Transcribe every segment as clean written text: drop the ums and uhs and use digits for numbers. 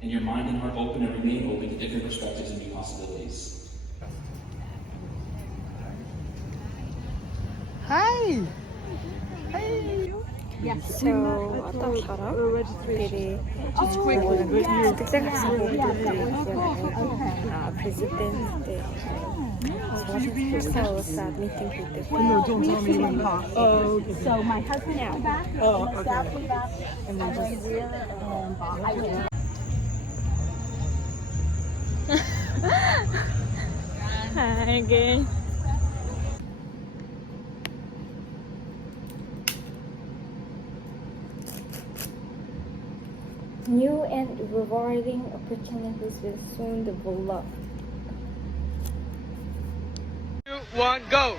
and your mind and heart open and remain open to different perspectives and new possibilities. Hi! So, одоо болохоор дээрээ сэтгэлээ хасан президенттэй суулсаад митинг хийдэг. So my husband is back. Oh, okay. And then Hi again. New and rewarding opportunities will soon develop. 2, 1, go!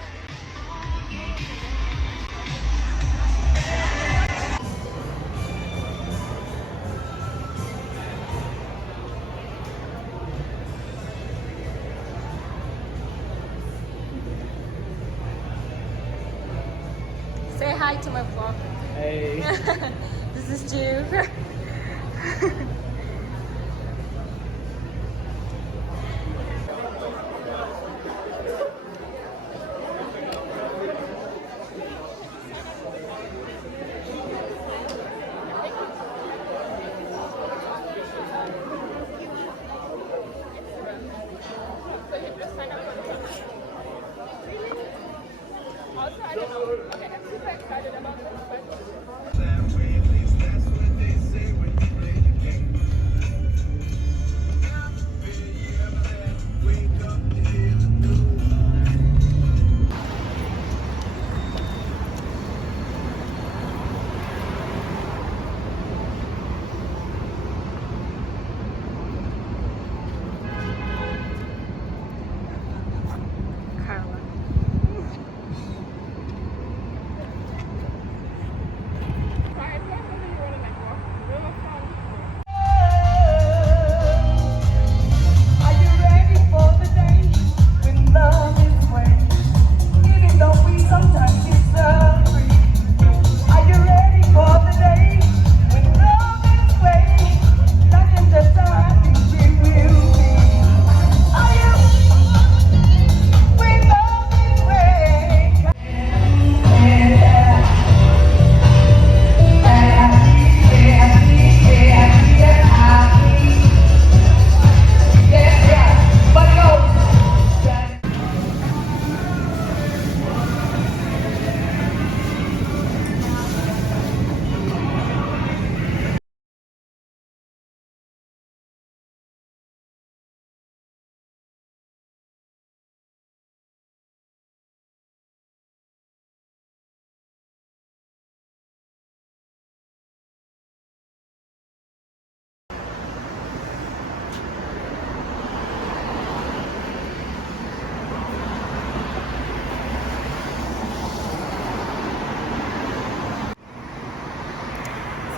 Say hi to my vlog. Hey! This is Juve.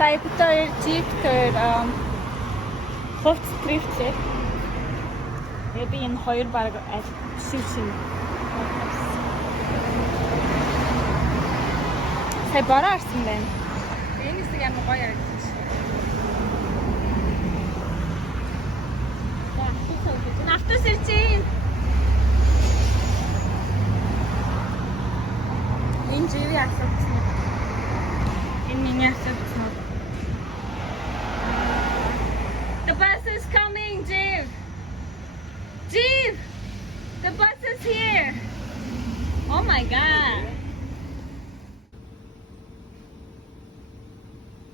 Cyber Jeep тэр хувц трифтлээ. Би энэ хоёр баг шив. Сая бараа арсан байна. Энэ хэсэг ямар гоё яригдчих. Автобус ирж байна. Энэ живи автобус. Энэ миний автобус. The bus is coming, Jeev! Jeev! The bus is here! Oh my god!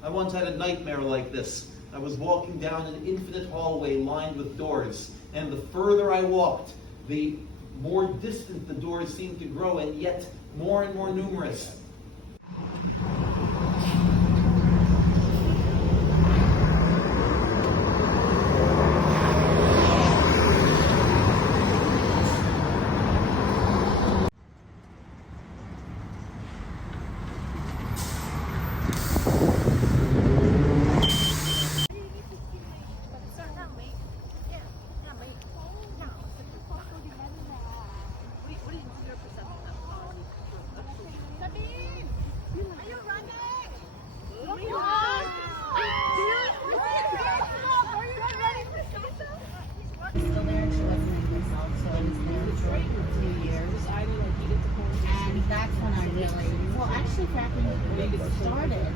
I once had a nightmare like this. I was walking down an infinite hallway lined with doors, and the further I walked, the more distant the doors seemed to grow, and yet more and more numerous. Are you running? Well, actually, back when it started,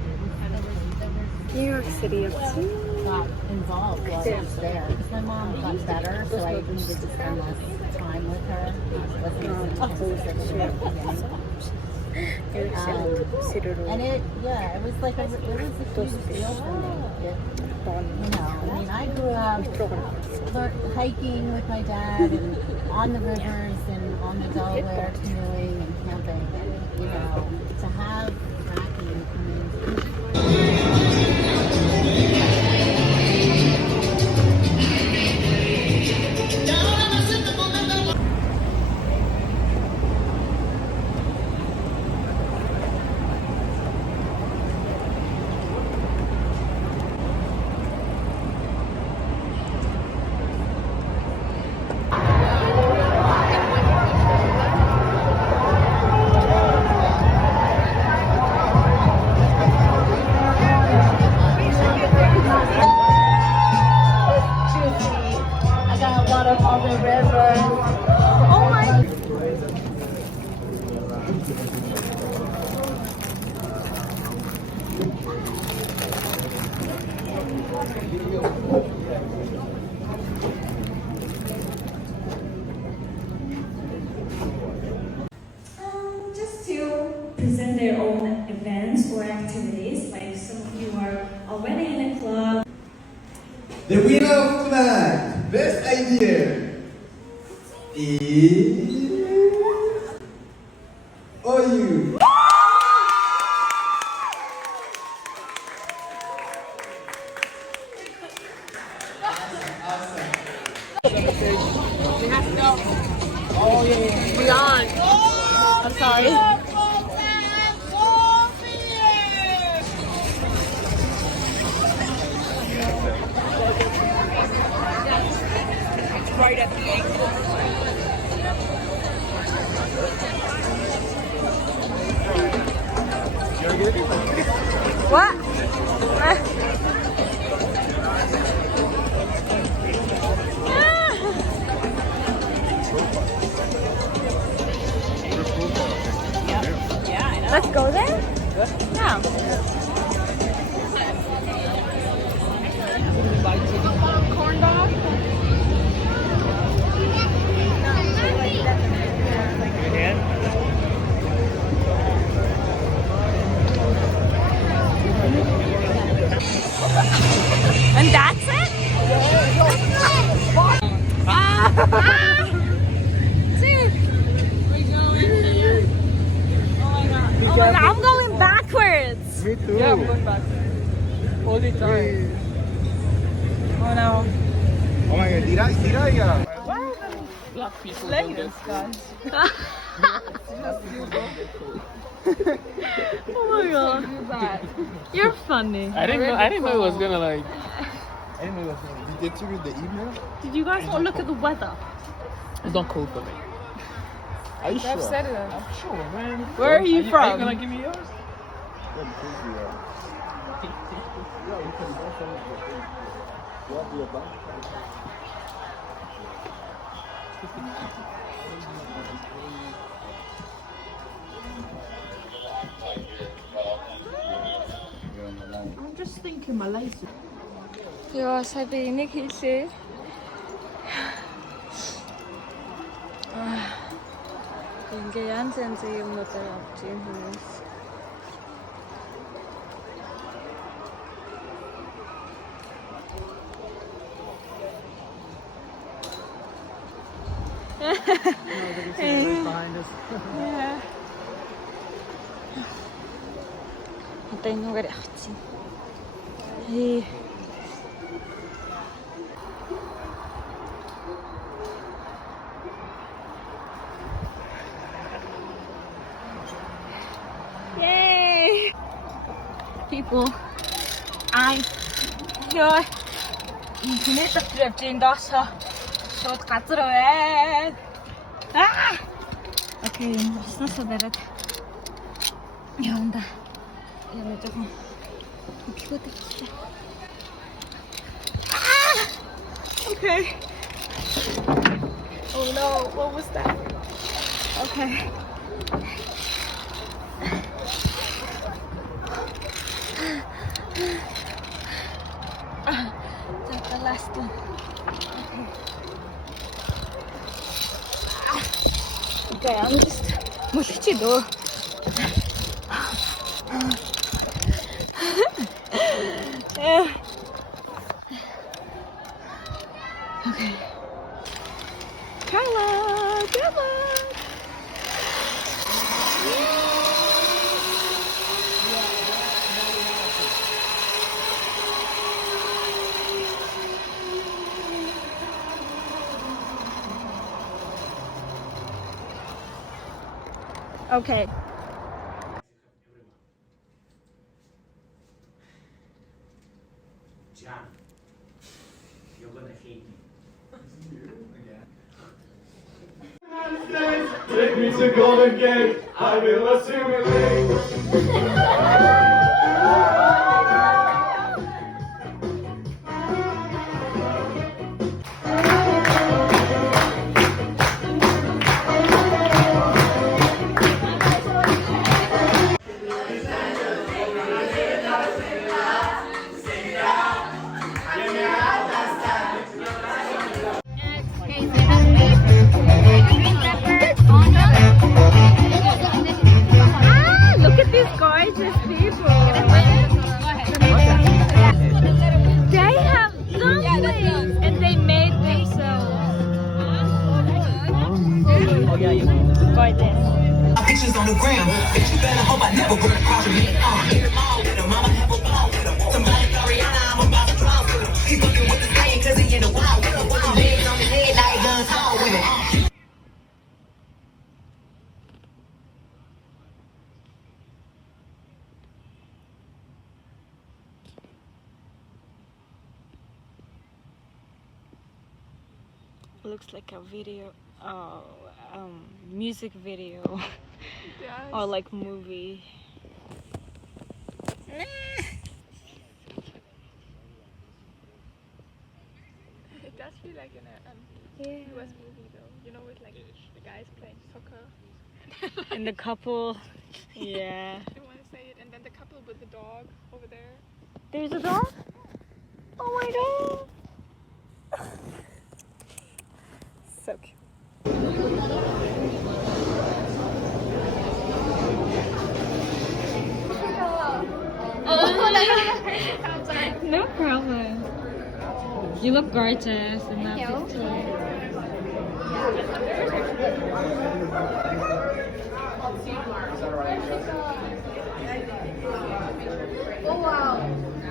New York City got involved while I was there. Because my mom got better, so I needed to spend less time with her. And it was like it was a huge deal for me. I grew up hiking with my dad and on the rivers and on the Delaware canoeing and camping. To have tracking just to present their own events or activities, like some of you are already in a club. The winner of tonight, best idea, is OU. Beyond. I'm sorry. Right at the ankle. What? Let's go there? Yeah. Corn dog? And that's it? See? Oh my god, I'm going backwards. Me too. Yeah, I'm going back. Hold it tight. Oh no. Oh my god, did I Black people do this, guys. Oh my god. You're funny. I didn't know it was gonna like. I didn't know that. Did you read the email? Did you guys all look at the weather? It's not cold for me. Are you sure? I've said it. I'm sure, man. Where are you Are you from? gonna give me yours? Yeah, because we are. Yeah, we can go some of the things. You have your bank? I'm just thinking Malaysia. Яа, сая би энийг хийлээ. Ингээ янз янзын юмнуудаар авч юм хүмүүс. Behind us. Одоо энэгээр авчихсан. Хээ. Yay! People, ёо. Интернет авчирч доошоо шууд газар байна. Окей, уснасаа дараад явна. Яна жоохон хөдөлгөөд авчихлаа. Okay. Oh no, what was that? Okay. okay, I'm just mulchi though. Yeah. Okay. Carla, come on. Okay. John, you're gonna hate me. Take me to Golden Gate, I will assimilate. Look at these gorgeous people. They have dumplings and they made themselves. Gorgeous. Pictures on the gram. Bitch, you better hope I never burn across me. Mama have a ball with her. Somebody Ariana, I'm about to drown with her. He fucking with the stain cause he in a wild with her. With some legs on his head like guns tall with it. Looks like a video, music video, or like movie. It does feel like in a US movie though, you know, with like the guys playing soccer. And the couple, yeah. I don't want to say it, and then the couple with the dog over there. There's a dog? Oh my god! So cute. No problem. You look gorgeous in that picture. Oh wow.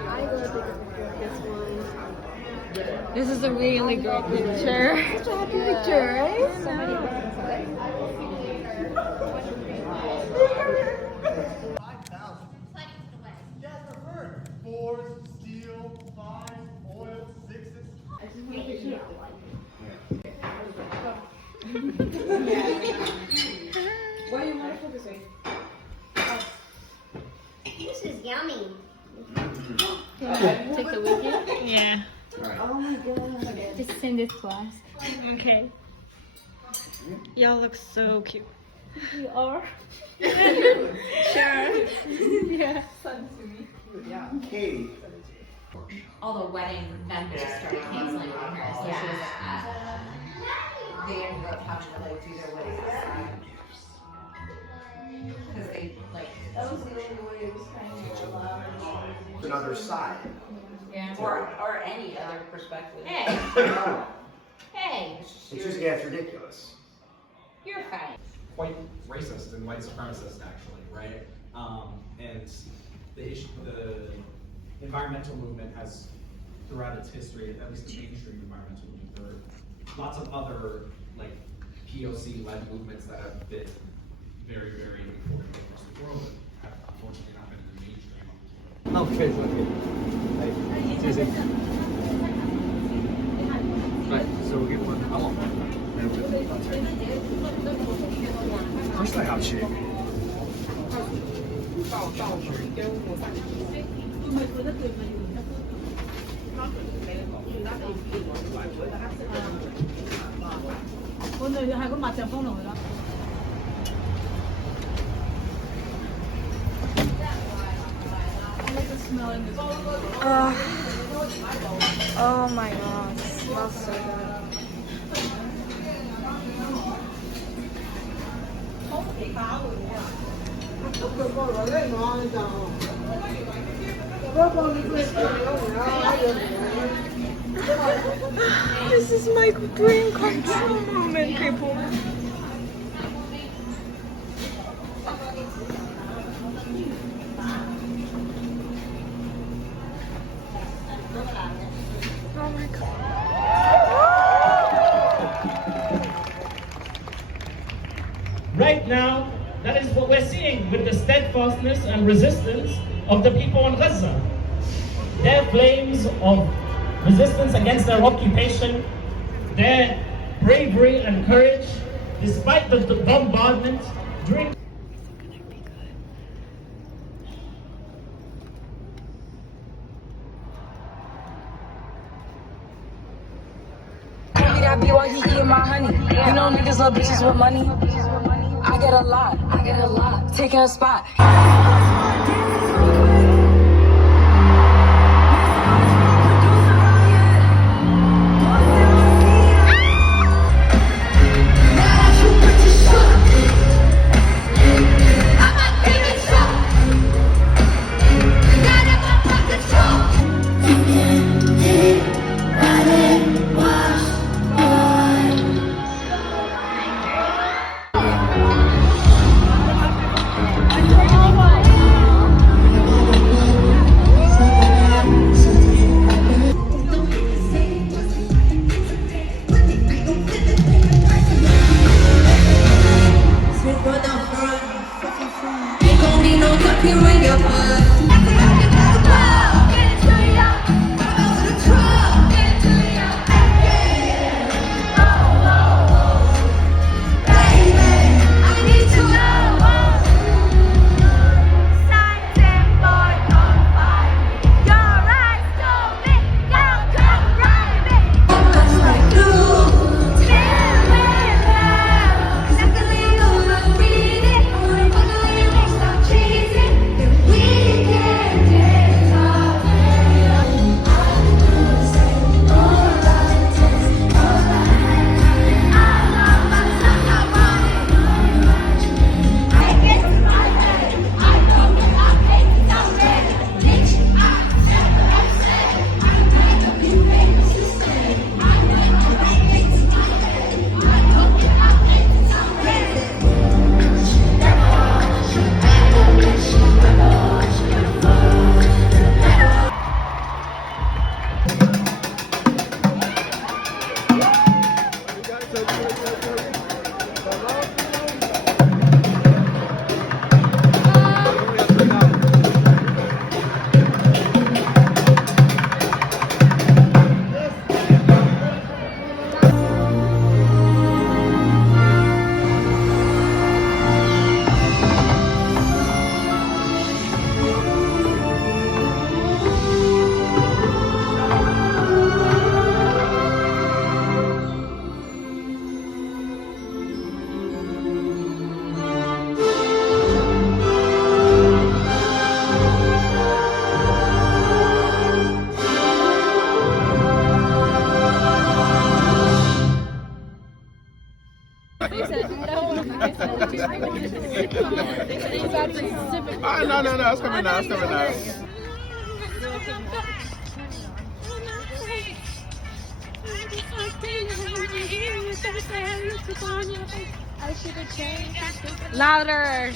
I will take a picture of this one. This is a really good picture. Such a happy picture, right? Fours, steel, fives, oil, sixes. What do you want to focus on? This is yummy. Take the with you? Yeah. Oh my god. Just send it to us. Okay. Y'all look so cute. You are? Sure. Yeah. Katie. All the wedding vendors started canceling on her, so she was they ended up having to like do their wedding outside because they like That was the only way it was kind of allowed. Another side. yeah or any other perspective. Hey, hey, It just gets ridiculous. you're fine. Quite racist and white supremacist, actually, right? And the issue, the environmental movement has, throughout its history, at least the mainstream environmental movement, there are lots of other like POC-led movements that have been very, very important across the world and have unfortunately not been in the mainstream. Oh, okay. Right, so we'll get one. I want one. First I have shit. 오늘 하고 맞춰 보는 거야. Oh my god, it smells so good. This is my dream come true moment, people. Oh my god. Right now, that is what we're seeing with the steadfastness and resistance of the people in Gaza. Their flames of resistance against their occupation, their bravery and courage, despite the bombardment during I be while he eating my honey. You know niggas love bitches with money. I get a lot. Taking a spot. No, it's coming now, I should have changed. Louder.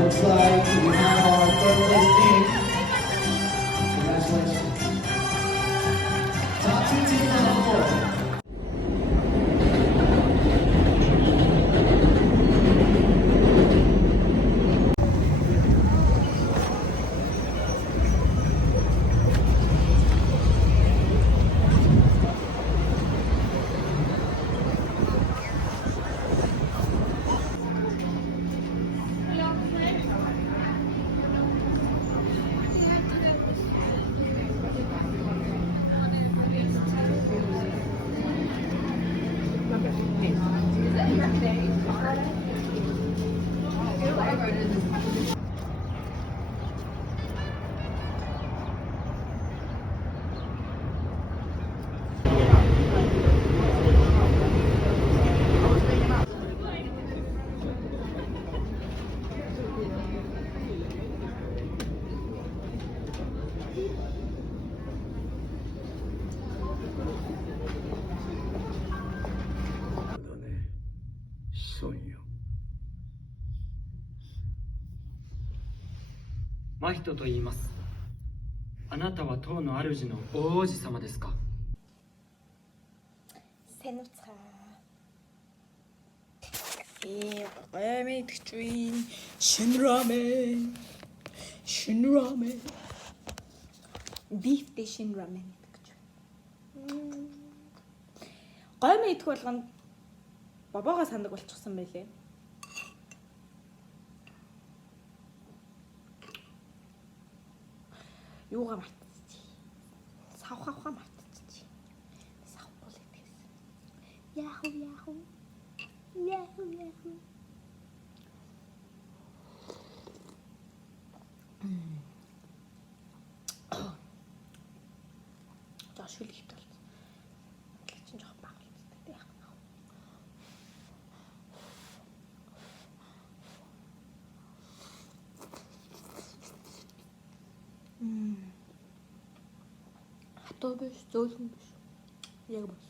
Looks like we have our third place team. Congratulations. 真人と言います。あなたは唐の主の王子様ですか？ Сануцгаа. Гэмэд гэж шин рамен. Шин рамен. Beef шин рамен гэж. Гомь идэх болгонд бобоогоо сандаг болчихсон байлээ. Юугаа мартчихъя. Савхавхаа мартчихъя. Савхгүй л итгэсэн. Яху яху. Яху яху. Жашгүй л ихтэй болсон. Тэгэл чинь жоохон баглцтай яах вэ? Хатуу биш, зөөлөн биш. Яг бас.